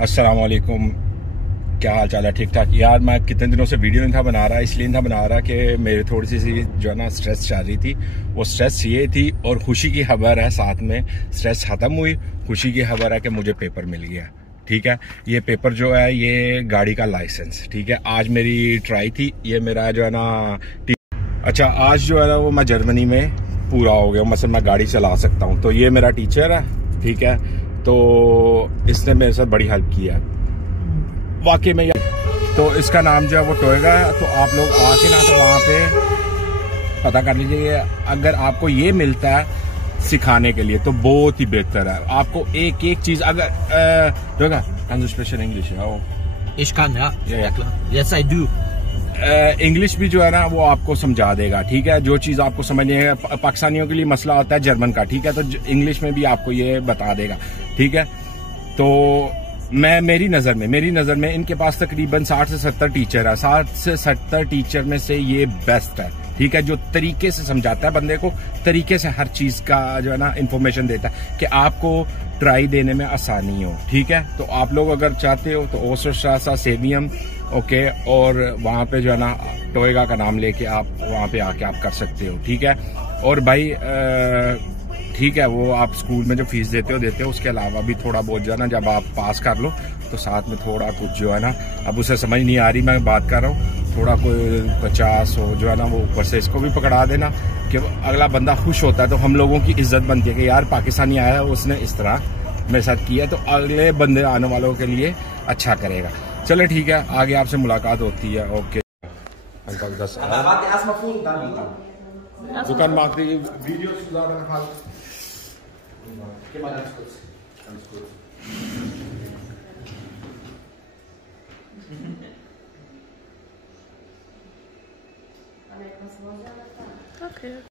अस्सलामुअलैकुम, क्या हाल चाल है? ठीक ठाक यार। मैं कितने दिनों से वीडियो नहीं था बना रहा, इसलिए नहीं था बना रहा कि मेरी थोड़ी सी जो है ना स्ट्रेस चल रही थी। वो स्ट्रेस ये थी और खुशी की खबर है साथ में। स्ट्रेस खत्म हुई, खुशी की खबर है कि मुझे पेपर मिल गया। ठीक है, ये पेपर जो है ये गाड़ी का लाइसेंस। ठीक है, आज मेरी ट्राई थी, ये मेरा जो है ना अच्छा आज जो है ना वो मैं जर्मनी में पूरा हो गया, मतलब मैं गाड़ी चला सकता हूँ। तो ये मेरा टीचर है, ठीक है, तो इसने मेरे साथ बड़ी हेल्प की है वाकई में। तो इसका नाम जो है वो टोएगा है। तो आप लोग आके ना तो वहाँ पे पता कर लीजिए। अगर आपको ये मिलता है सिखाने के लिए तो बहुत ही बेहतर है। आपको एक एक चीज अगर टोएगा स्पेशल इंग्लिश है। Ich kann, ja. Ja, klar. Yes, I do. English भी जो है ना वो आपको समझा देगा। ठीक है, जो चीज आपको समझ नहीं है, पाकिस्तानियों के लिए मसला होता है जर्मन का, ठीक है, तो इंग्लिश में भी आपको ये बता देगा। ठीक है, तो मेरी नजर में इनके पास तकरीबन 60 से 70 टीचर है। 60 से 70 टीचर में से ये बेस्ट है। ठीक है, जो तरीके से समझाता है बंदे को, तरीके से हर चीज का जो है ना इंफॉर्मेशन देता है कि आपको ट्राई देने में आसानी हो। ठीक है, तो आप लोग अगर चाहते हो तो ओसरस्ट्रासा सेवियम, ओके, और वहाँ पे जो है ना टोएगा का नाम लेके आप वहाँ पे आके आप कर सकते हो। ठीक है, और भाई ठीक है, वो आप स्कूल में जो फीस देते हो उसके अलावा भी थोड़ा बहुत जो है ना जब आप पास कर लो तो साथ में थोड़ा कुछ जो है ना, अब उसे समझ नहीं आ रही मैं बात कर रहा हूँ, थोड़ा कोई 50 हो जो है ना वो ऊपर से इसको भी पकड़ा देना कि अगला बंदा खुश होता है तो हम लोगों की इज्जत बनती है कि यार पाकिस्तानी आया है, उसने इस तरह मेरे साथ किया, तो अगले बंदे आने वालों के लिए अच्छा करेगा। चलो ठीक है, आगे आपसे मुलाकात होती है। ओके, दुकान मार्क वीडियो Okay.